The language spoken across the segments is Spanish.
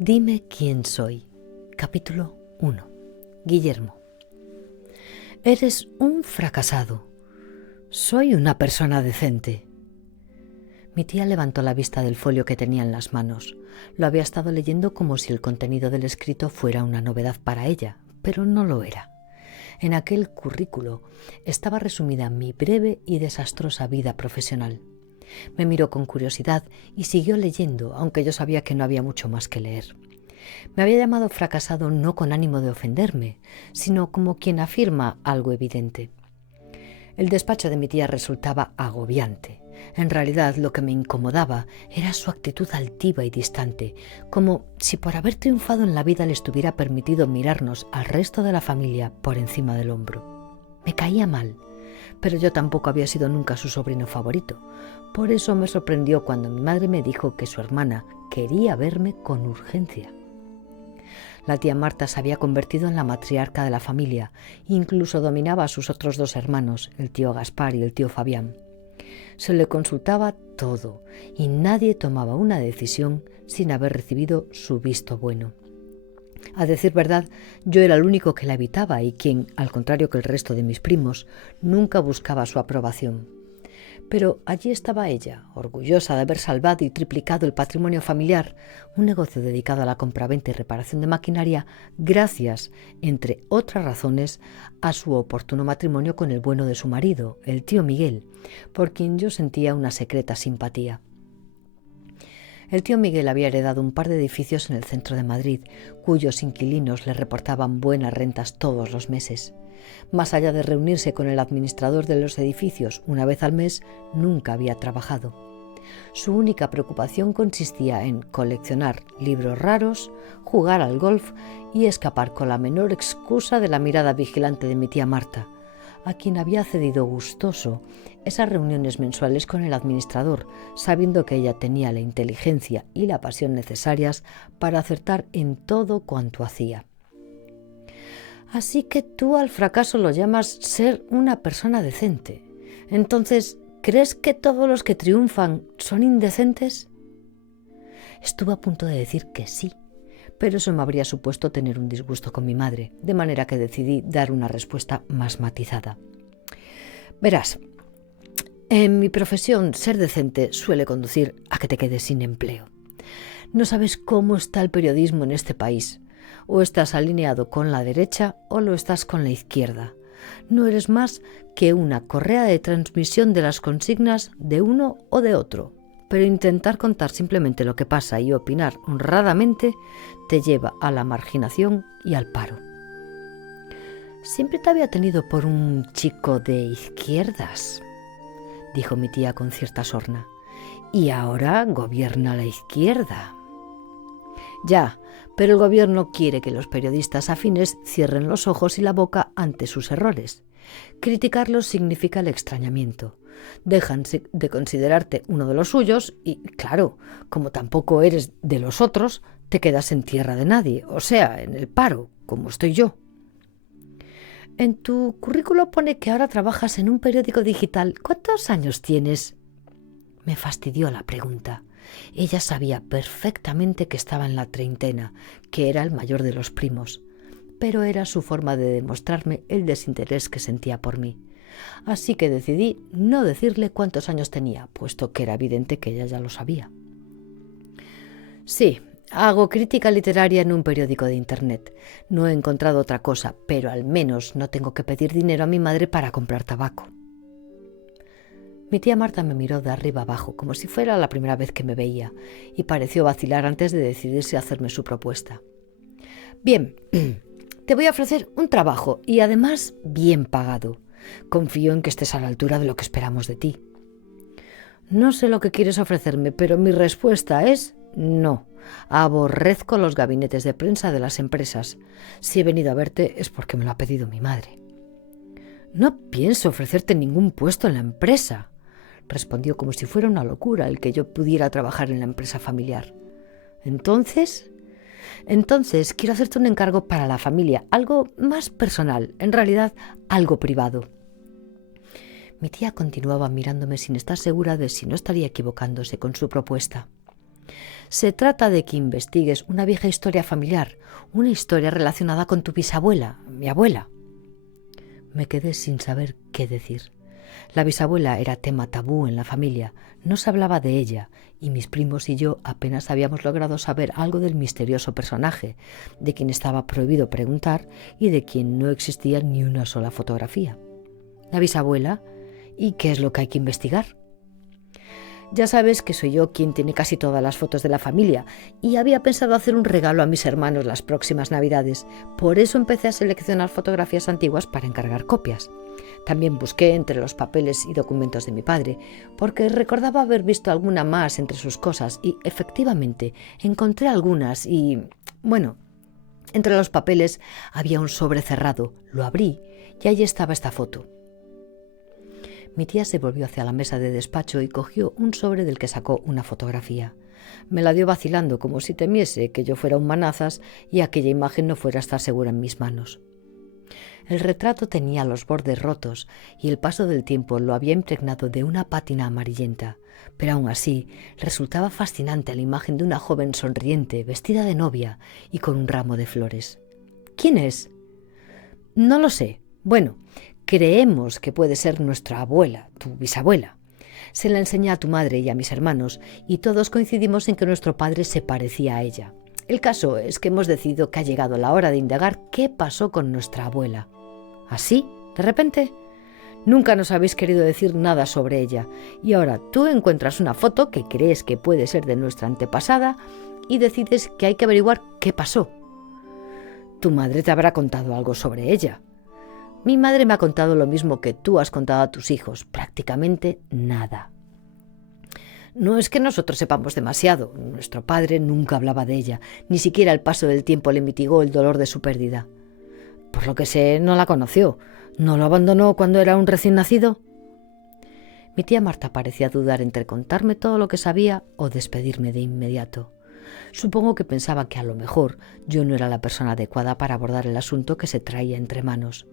Dime quién soy. Capítulo 1. Guillermo. Eres un fracasado. Soy una persona decente. Mi tía levantó la vista del folio que tenía en las manos. Lo había estado leyendo como si el contenido del escrito fuera una novedad para ella, pero no lo era. En aquel currículo estaba resumida mi breve y desastrosa vida profesional. Me miró con curiosidad y siguió leyendo, aunque yo sabía que no había mucho más que leer. Me había llamado fracasado no con ánimo de ofenderme, sino como quien afirma algo evidente. El despacho de mi tía resultaba agobiante. En realidad, lo que me incomodaba era su actitud altiva y distante, como si por haber triunfado en la vida le estuviera permitido mirarnos al resto de la familia por encima del hombro. Me caía mal, pero yo tampoco había sido nunca su sobrino favorito. Por eso me sorprendió cuando mi madre me dijo que su hermana quería verme con urgencia. La tía Marta se había convertido en la matriarca de la familia, incluso dominaba a sus otros dos hermanos, el tío Gaspar y el tío Fabián. Se le consultaba todo y nadie tomaba una decisión sin haber recibido su visto bueno. A decir verdad, yo era el único que la evitaba y quien, al contrario que el resto de mis primos, nunca buscaba su aprobación. Pero allí estaba ella, orgullosa de haber salvado y triplicado el patrimonio familiar, un negocio dedicado a la compraventa y reparación de maquinaria, gracias, entre otras razones, a su oportuno matrimonio con el bueno de su marido, el tío Miguel, por quien yo sentía una secreta simpatía. El tío Miguel había heredado un par de edificios en el centro de Madrid, cuyos inquilinos le reportaban buenas rentas todos los meses. Más allá de reunirse con el administrador de los edificios una vez al mes, nunca había trabajado. Su única preocupación consistía en coleccionar libros raros, jugar al golf y escapar con la menor excusa de la mirada vigilante de mi tía Marta, a quien había cedido gustoso esas reuniones mensuales con el administrador, sabiendo que ella tenía la inteligencia y la pasión necesarias para acertar en todo cuanto hacía. Así que tú al fracaso lo llamas ser una persona decente. Entonces, ¿crees que todos los que triunfan son indecentes? Estuve a punto de decir que sí, pero eso me habría supuesto tener un disgusto con mi madre, de manera que decidí dar una respuesta más matizada. Verás, en mi profesión ser decente suele conducir a que te quedes sin empleo. No sabes cómo está el periodismo en este país. O estás alineado con la derecha o lo estás con la izquierda. No eres más que una correa de transmisión de las consignas de uno o de otro. Pero intentar contar simplemente lo que pasa y opinar honradamente te lleva a la marginación y al paro. Siempre te había tenido por un chico de izquierdas, dijo mi tía con cierta sorna. Y ahora gobierna la izquierda. Ya, pero el gobierno quiere que los periodistas afines cierren los ojos y la boca ante sus errores. Criticarlos significa el extrañamiento. Dejan de considerarte uno de los suyos y, claro, como tampoco eres de los otros, te quedas en tierra de nadie, o sea, en el paro, como estoy yo. En tu currículo pone que ahora trabajas en un periódico digital. ¿Cuántos años tienes? Me fastidió la pregunta. Ella sabía perfectamente que estaba en la treintena, que era el mayor de los primos, pero era su forma de demostrarme el desinterés que sentía por mí. Así que decidí no decirle cuántos años tenía, puesto que era evidente que ella ya lo sabía. Sí, hago crítica literaria en un periódico de internet. No he encontrado otra cosa, pero al menos no tengo que pedir dinero a mi madre para comprar tabaco. Mi tía Marta me miró de arriba abajo, como si fuera la primera vez que me veía, y pareció vacilar antes de decidirse a hacerme su propuesta. Bien, te voy a ofrecer un trabajo y además bien pagado. Confío en que estés a la altura de lo que esperamos de ti. No sé lo que quieres ofrecerme, pero mi respuesta es no. Aborrezco los gabinetes de prensa de las empresas. Si he venido a verte es porque me lo ha pedido mi madre. No pienso ofrecerte ningún puesto en la empresa, respondió como si fuera una locura el que yo pudiera trabajar en la empresa familiar. Entonces quiero hacerte un encargo para la familia, algo más personal, en realidad algo privado. Mi tía continuaba mirándome sin estar segura de si no estaría equivocándose con su propuesta. Se trata de que investigues una vieja historia familiar, una historia relacionada con tu bisabuela, mi abuela. Me quedé sin saber qué decir. La bisabuela era tema tabú en la familia, no se hablaba de ella, y mis primos y yo apenas habíamos logrado saber algo del misterioso personaje, de quien estaba prohibido preguntar y de quien no existía ni una sola fotografía. ¿La bisabuela? ¿Y qué es lo que hay que investigar? Ya sabes que soy yo quien tiene casi todas las fotos de la familia y había pensado hacer un regalo a mis hermanos las próximas Navidades. Por eso empecé a seleccionar fotografías antiguas para encargar copias. También busqué entre los papeles y documentos de mi padre, porque recordaba haber visto alguna más entre sus cosas y, efectivamente, encontré algunas y, bueno, entre los papeles había un sobre cerrado. Lo abrí y allí estaba esta foto. Mi tía se volvió hacia la mesa de despacho y cogió un sobre del que sacó una fotografía. Me la dio vacilando como si temiese que yo fuera un manazas y aquella imagen no fuera a estar segura en mis manos. El retrato tenía los bordes rotos y el paso del tiempo lo había impregnado de una pátina amarillenta, pero aún así resultaba fascinante la imagen de una joven sonriente, vestida de novia y con un ramo de flores. ¿Quién es? No lo sé. Bueno, creemos que puede ser nuestra abuela, tu bisabuela. Se la enseñé a tu madre y a mis hermanos y todos coincidimos en que nuestro padre se parecía a ella. El caso es que hemos decidido que ha llegado la hora de indagar qué pasó con nuestra abuela. ¿Así? ¿De repente? Nunca nos habéis querido decir nada sobre ella y ahora tú encuentras una foto que crees que puede ser de nuestra antepasada y decides que hay que averiguar qué pasó. Tu madre te habrá contado algo sobre ella. Mi madre me ha contado lo mismo que tú has contado a tus hijos, prácticamente nada. No es que nosotros sepamos demasiado, nuestro padre nunca hablaba de ella, ni siquiera el paso del tiempo le mitigó el dolor de su pérdida. Por lo que sé, no la conoció, ¿no lo abandonó cuando era un recién nacido? Mi tía Marta parecía dudar entre contarme todo lo que sabía o despedirme de inmediato. Supongo que pensaba que a lo mejor yo no era la persona adecuada para abordar el asunto que se traía entre manos.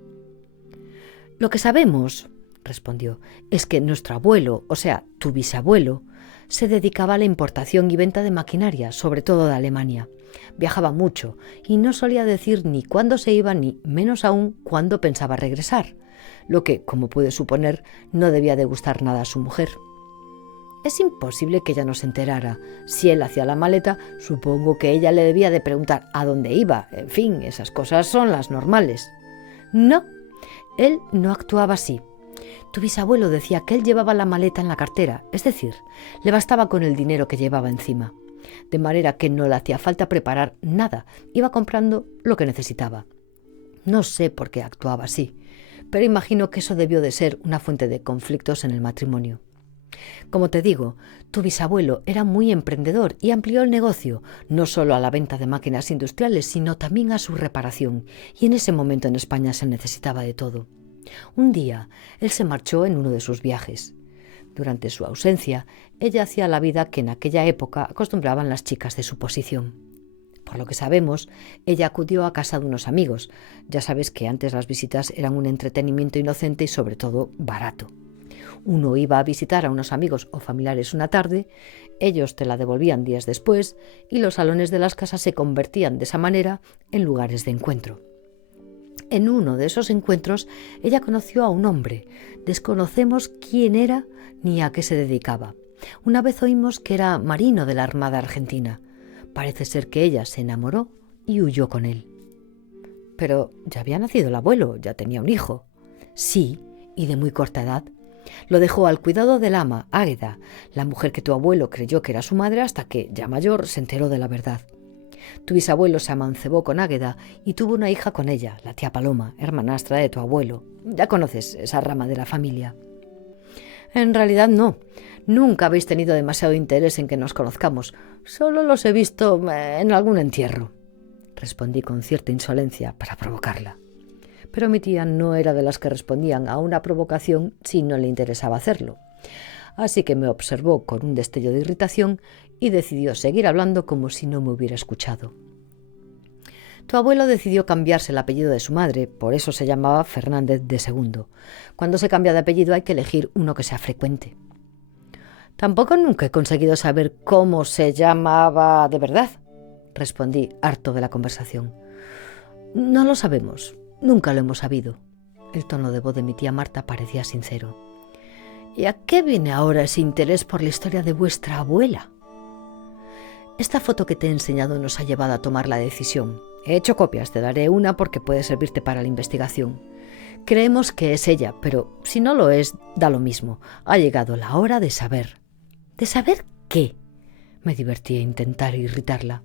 Lo que sabemos, respondió, es que nuestro abuelo, o sea, tu bisabuelo, se dedicaba a la importación y venta de maquinaria, sobre todo de Alemania. Viajaba mucho y no solía decir ni cuándo se iba ni menos aún cuándo pensaba regresar, lo que, como puede suponer, no debía de gustar nada a su mujer. Es imposible que ella no se enterara. Si él hacía la maleta, supongo que ella le debía de preguntar a dónde iba. En fin, esas cosas son las normales. No, él no actuaba así. Tu bisabuelo decía que él llevaba la maleta en la cartera, es decir, le bastaba con el dinero que llevaba encima, de manera que no le hacía falta preparar nada, iba comprando lo que necesitaba. No sé por qué actuaba así, pero imagino que eso debió de ser una fuente de conflictos en el matrimonio. Como te digo, tu bisabuelo era muy emprendedor y amplió el negocio, no solo a la venta de máquinas industriales, sino también a su reparación, y en ese momento en España se necesitaba de todo. Un día, él se marchó en uno de sus viajes. Durante su ausencia, ella hacía la vida que en aquella época acostumbraban las chicas de su posición. Por lo que sabemos, ella acudió a casa de unos amigos. Ya sabes que antes las visitas eran un entretenimiento inocente y sobre todo barato. Uno iba a visitar a unos amigos o familiares una tarde, ellos te la devolvían días después y los salones de las casas se convertían de esa manera en lugares de encuentro. En uno de esos encuentros, ella conoció a un hombre. Desconocemos quién era ni a qué se dedicaba. Una vez oímos que era marino de la Armada Argentina. Parece ser que ella se enamoró y huyó con él. Pero ya había nacido el abuelo, ya tenía un hijo. Sí, y de muy corta edad. Lo dejó al cuidado del ama, Águeda, la mujer que tu abuelo creyó que era su madre hasta que, ya mayor, se enteró de la verdad. Tu bisabuelo se amancebó con Águeda y tuvo una hija con ella, la tía Paloma, hermanastra de tu abuelo. Ya conoces esa rama de la familia. En realidad no. Nunca habéis tenido demasiado interés en que nos conozcamos. Solo los he visto en algún entierro. Respondí con cierta insolencia para provocarla. Pero mi tía no era de las que respondían a una provocación si no le interesaba hacerlo. Así que me observó con un destello de irritación y decidió seguir hablando como si no me hubiera escuchado. Tu abuelo decidió cambiarse el apellido de su madre, por eso se llamaba Fernández de II. Cuando se cambia de apellido hay que elegir uno que sea frecuente. Tampoco nunca he conseguido saber cómo se llamaba de verdad, respondí, harto de la conversación. No lo sabemos, nunca lo hemos sabido. El tono de voz de mi tía Marta parecía sincero. ¿Y a qué viene ahora ese interés por la historia de vuestra abuela? Esta foto que te he enseñado nos ha llevado a tomar la decisión. He hecho copias, te daré una porque puede servirte para la investigación. Creemos que es ella, pero si no lo es, da lo mismo. Ha llegado la hora de saber. ¿De saber qué? Me divertí a intentar irritarla.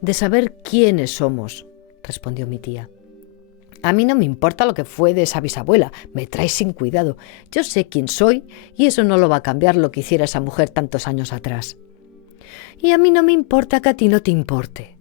De saber quiénes somos, respondió mi tía. A mí no me importa lo que fue de esa bisabuela, me traes sin cuidado. Yo sé quién soy y eso no lo va a cambiar lo que hiciera esa mujer tantos años atrás. Y a mí no me importa que a ti no te importe.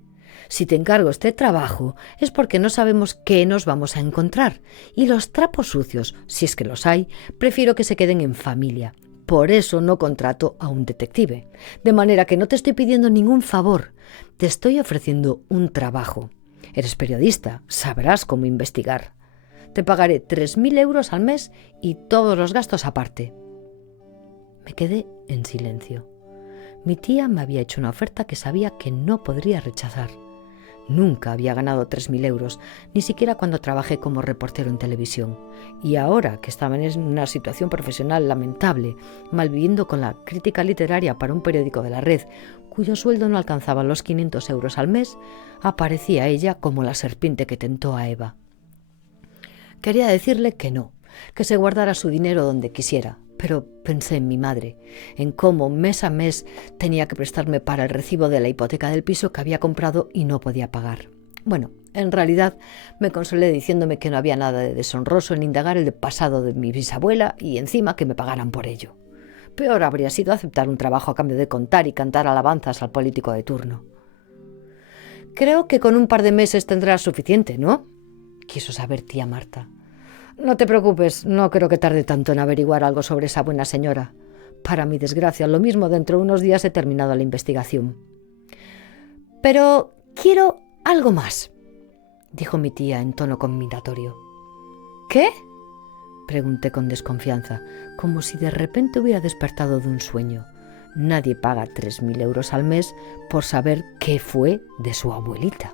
Si te encargo este trabajo es porque no sabemos qué nos vamos a encontrar y los trapos sucios, si es que los hay, prefiero que se queden en familia. Por eso no contrato a un detective. De manera que no te estoy pidiendo ningún favor, te estoy ofreciendo un trabajo. Eres periodista, sabrás cómo investigar. Te pagaré 3.000 euros al mes y todos los gastos aparte. Me quedé en silencio. Mi tía me había hecho una oferta que sabía que no podría rechazar. Nunca había ganado 3.000 euros, ni siquiera cuando trabajé como reportero en televisión. Y ahora que estaba en una situación profesional lamentable, malviviendo con la crítica literaria para un periódico de la red, cuyo sueldo no alcanzaba los 500 euros al mes, aparecía ella como la serpiente que tentó a Eva. Quería decirle que no, que se guardara su dinero donde quisiera, pero pensé en mi madre, en cómo mes a mes tenía que prestarme para el recibo de la hipoteca del piso que había comprado y no podía pagar. Bueno, en realidad me consolé diciéndome que no había nada de deshonroso en indagar el pasado de mi bisabuela y encima que me pagaran por ello. Peor habría sido aceptar un trabajo a cambio de contar y cantar alabanzas al político de turno. Creo que con un par de meses tendrás suficiente, ¿no?, quiso saber tía Marta. No te preocupes, no creo que tarde tanto en averiguar algo sobre esa buena señora. Para mi desgracia, lo mismo dentro de unos días he terminado la investigación. Pero quiero algo más, dijo mi tía en tono conminatorio. ¿Qué?, pregunté con desconfianza, como si de repente hubiera despertado de un sueño. Nadie paga 3.000 euros al mes por saber qué fue de su abuelita.